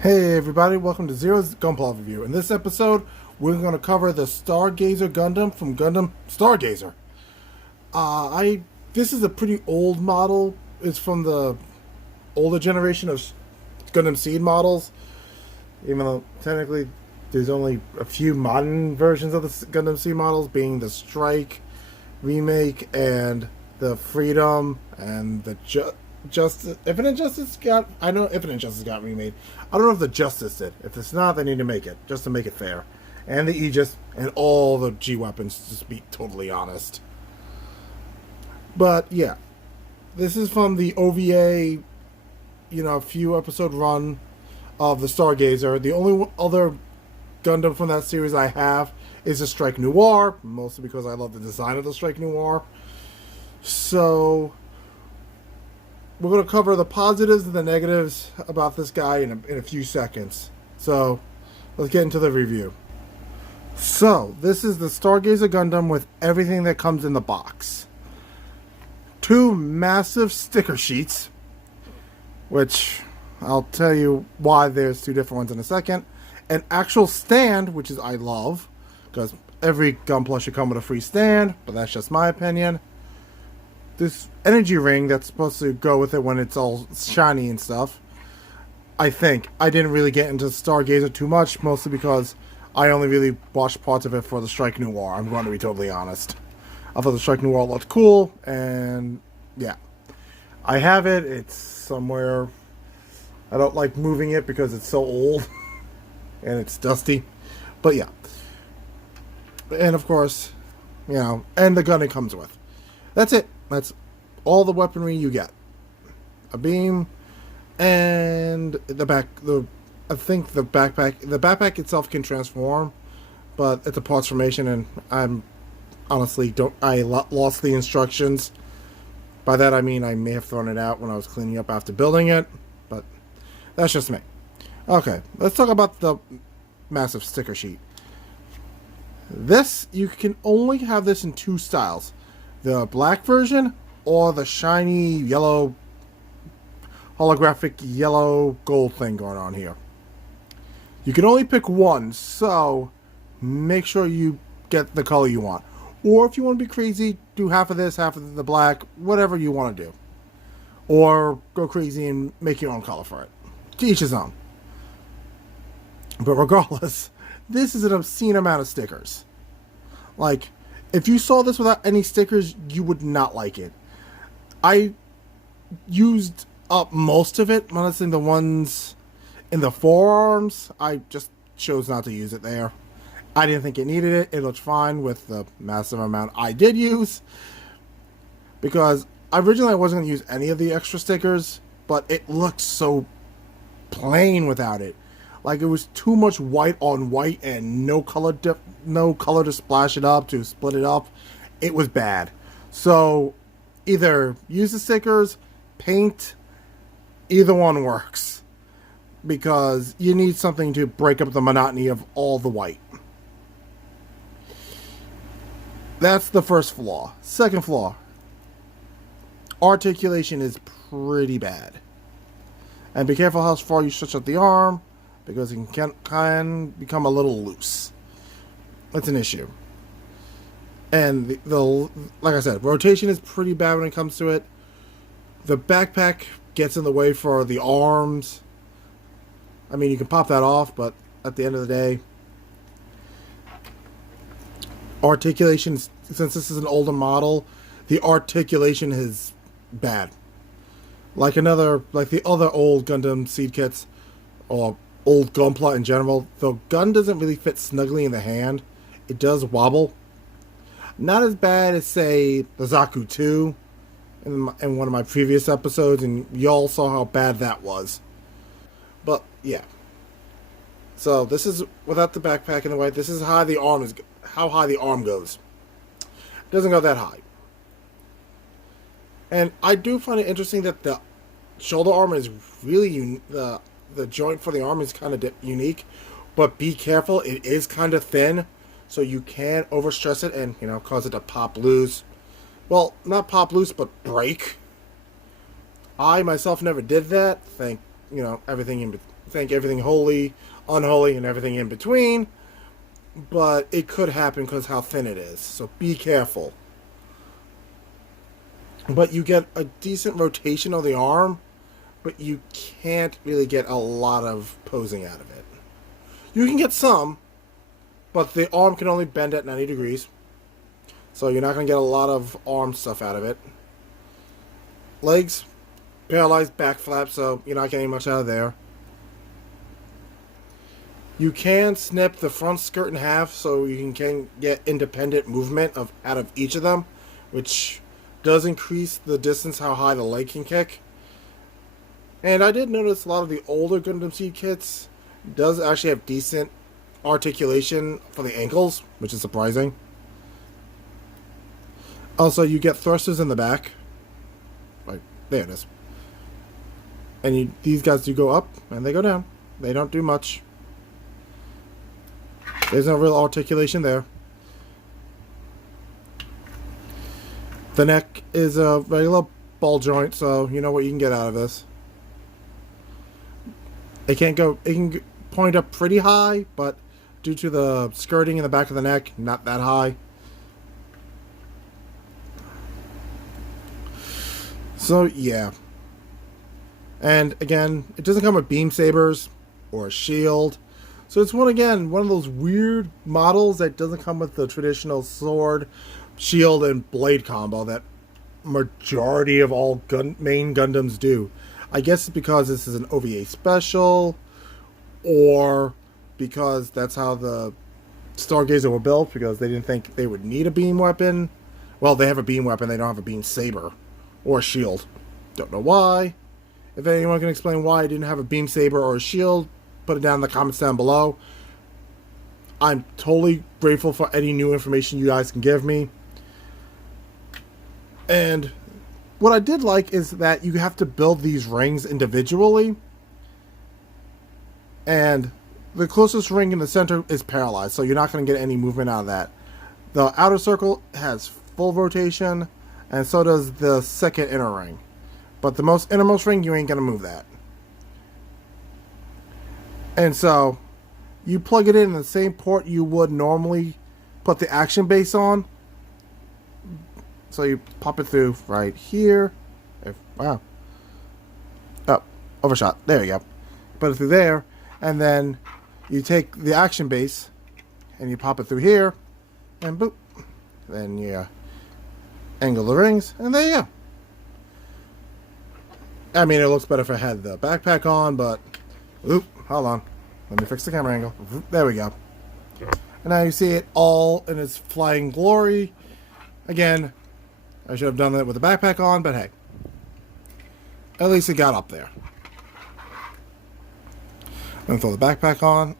Hey everybody, welcome to Zero's Gunpla Review. In this episode, we're going to cover the Stargazer Gundam from Gundam Stargazer. This is a pretty old model. It's from the older generation of Gundam Seed models. Even though technically there's only a few modern versions of the Gundam Seed models, being the Strike remake and the Freedom and the Justice. Infinite Justice got. I know Infinite Justice got remade. I don't know if the Justice did. If it's not, they need to make it just to make it fair. And the Aegis and all the G weapons, to be totally honest. But yeah, this is from the OVA, few episode run of the Stargazer. The only other Gundam from that series I have is the Strike Noir, mostly because I love the design of the Strike Noir. So we're going to cover the positives and the negatives about this guy in a few seconds. So let's get into the review. So this is the Stargazer Gundam with everything that comes in the box. 2 massive sticker sheets, which I'll tell you why there's 2 different ones in a second. An actual stand, which is I love, because every Gunpla should come with a free stand, but that's just my opinion. This energy ring that's supposed to go with it when it's all shiny and stuff. I think I didn't really get into Stargazer too much, mostly because I only really watched parts of it for the Strike Noir. I'm going to be totally honest. I thought the Strike Noir looked cool, and yeah, I have it. It's somewhere. I don't like moving it because it's so old and it's dusty, but yeah. And of course, and the gun it comes with. That's it. That's all the weaponry you get. A beam and I think the backpack. The backpack itself can transform, but it's a parts formation, and I'm honestly lost the instructions. By that I mean I may have thrown it out when I was cleaning up after building it, but that's just me. Okay, let's talk about the massive sticker sheet. You can only have this in 2 styles. The black version or the shiny yellow holographic yellow gold thing going on here. You can only pick one, so make sure you get the color you want. Or if you want to be crazy, do half of this, half of the black, whatever you want to do. Or go crazy and make your own color for it. To each his own. But regardless, this is an obscene amount of stickers. Like, if you saw this without any stickers, you would not like it. I used up most of it. Honestly, the ones in the forearms, I just chose not to use it there. I didn't think it needed it. It looked fine with the massive amount I did use. Because originally I wasn't going to use any of the extra stickers, but it looked so plain without it. Like, it was too much white on white and no color to splash it up, to split it up. It was bad. So either use the stickers, paint, either one works. Because you need something to break up the monotony of all the white. That's the first flaw. Second flaw. Articulation is pretty bad. And be careful how far you stretch out the arm, because it can become a little loose. That's an issue. And like I said, rotation is pretty bad when it comes to it. The backpack gets in the way for the arms. I mean, you can pop that off, but at the end of the day, articulation, since this is an older model, the articulation is bad. Like the other old Gundam seed kits, or old Gunpla in general, the gun doesn't really fit snugly in the hand. It does wobble. Not as bad as, say, the Zaku 2 in one of my previous episodes, and y'all saw how bad that was. But, yeah. So, this is without the backpack in the way. This is how high the arm goes. It doesn't go that high. And I do find it interesting that the shoulder armor is really the joint for the arm is kind of unique, but be careful, it is kind of thin, so you can overstress it and cause it to pop loose. Well, not pop loose, but break. I myself never did that. Everything think everything holy, unholy, and everything in between. But it could happen because how thin it is. So be careful. But you get a decent rotation of the arm, but you can't really get a lot of posing out of it. You can get some, but the arm can only bend at 90 degrees. So you're not going to get a lot of arm stuff out of it. Legs, paralyzed back flap, so you're not getting much out of there. You can snip the front skirt in half, so you can get independent movement out of each of them, which does increase the distance how high the leg can kick. And I did notice a lot of the older Gundam Seed kits does actually have decent articulation for the ankles, which is surprising. Also, you get thrusters in the back. Like, there it is. And these guys do go up, and they go down. They don't do much. There's no real articulation there. The neck is a regular ball joint, so you know what you can get out of this. It can point up pretty high, but due to the skirting in the back of the neck, not that high. So yeah. And again, it doesn't come with beam sabers or a shield. So it's one of those weird models that doesn't come with the traditional sword, shield, and blade combo that majority of all main Gundams do. I guess it's because this is an OVA special, or because that's how the Stargazer were built, because they didn't think they would need a beam weapon. Well, they have a beam weapon, they don't have a beam saber or a shield. Don't know why. If anyone can explain why I didn't have a beam saber or a shield, put it down in the comments down below. I'm totally grateful for any new information you guys can give me. And what I did like is that you have to build these rings individually. And the closest ring in the center is paralyzed, so you're not going to get any movement out of that. The outer circle has full rotation, and so does the second inner ring. But the innermost ring, you ain't going to move that. And so, you plug it in the same port you would normally put the action base on. So you pop it through right here. Wow. Oh, overshot. There you go. Put it through there. And then you take the action base and you pop it through here. And boop. Then you angle the rings. And there you go. I mean, it looks better if I had the backpack on, but... Oop, hold on. Let me fix the camera angle. There we go. And now you see it all in its flying glory. Again, I should have done that with the backpack on, but hey. At least it got up there. Let me throw the backpack on.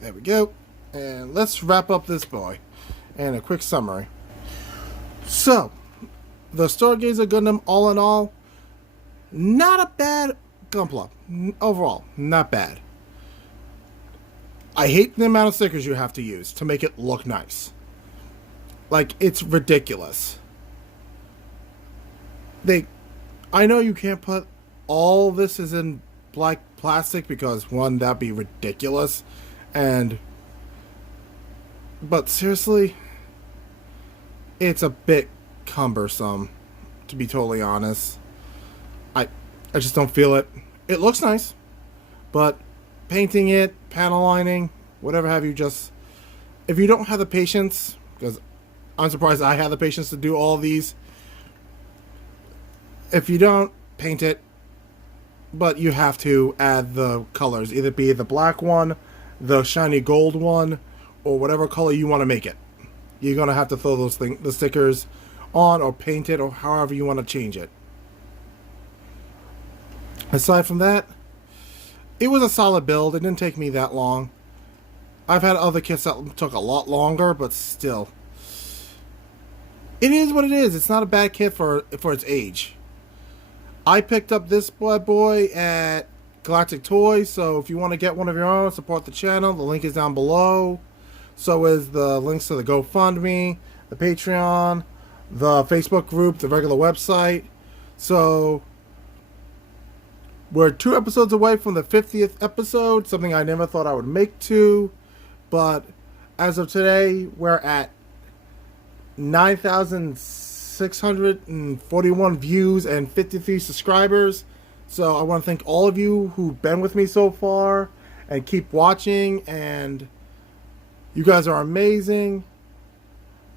There we go. And let's wrap up this boy. And a quick summary. So, the Stargazer Gundam, all in all, not a bad Gunpla. Overall, not bad. I hate the amount of stickers you have to use to make it look nice. Like, it's ridiculous. I know you can't put all this is in black plastic because, one, that'd be ridiculous. But seriously, it's a bit cumbersome, to be totally honest. I just don't feel it. It looks nice, but painting it, panel lining, whatever have you, just... If you don't have the patience, because I'm surprised I had the patience to do all these. If you don't, paint it, but you have to add the colors. Either be the black one, the shiny gold one, or whatever color you want to make it. You're going to have to throw the stickers on or paint it or however you want to change it. Aside from that, it was a solid build. It didn't take me that long. I've had other kits that took a lot longer, but still. It is what it is. It's not a bad kit for its age. I picked up this boy at Galactic Toys, so if you want to get one of your own, support the channel. The link is down below. So is the links to the GoFundMe, the Patreon, the Facebook group, the regular website. So We're 2 episodes away from the 50th episode, something I never thought I would make to. But as of today, we're at 9,641 views and 53 subscribers. So I want to thank all of you who've been with me so far and keep watching. And you guys are amazing.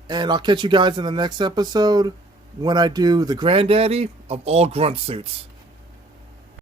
And I'll catch you guys in the next episode when I do the granddaddy of all grunt suits.